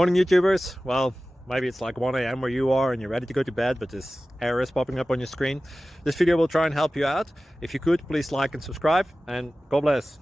Morning YouTubers. Well, maybe it's like 1 a.m. where you are and you're ready to go to bed, but this error is popping up on your screen. This video will try and help you out. If you could, please like and subscribe, and God bless.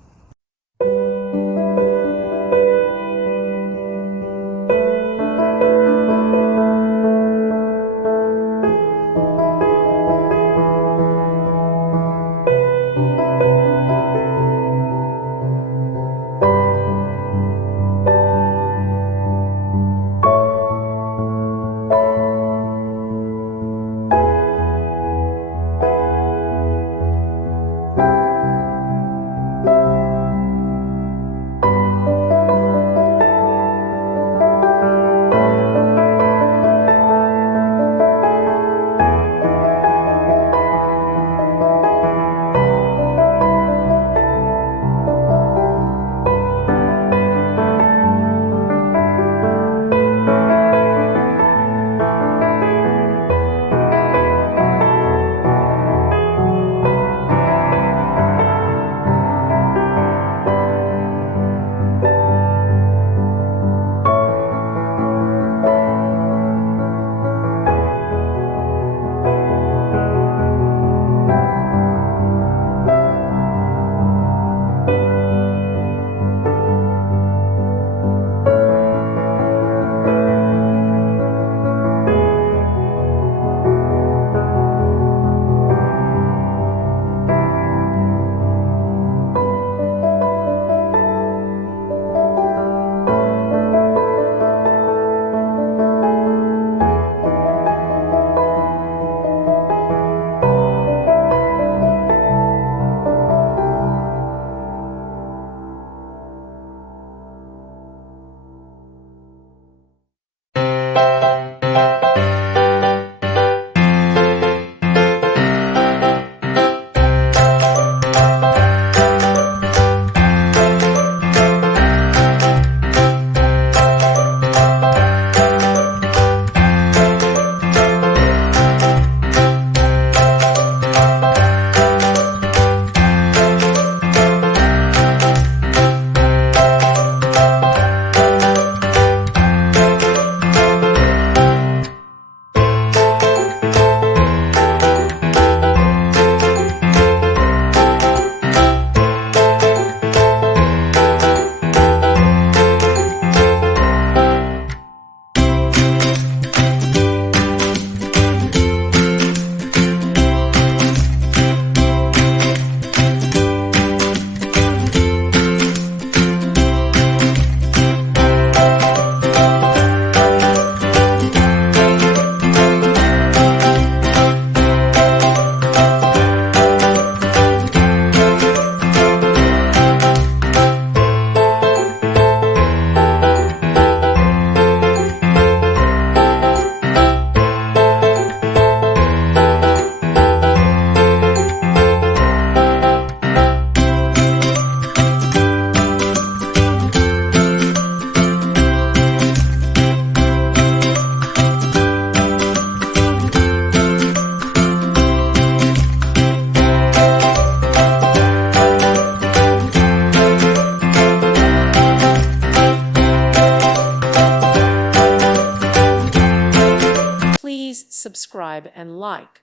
Please subscribe and like.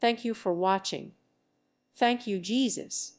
Thank you for watching. Thank you, Jesus.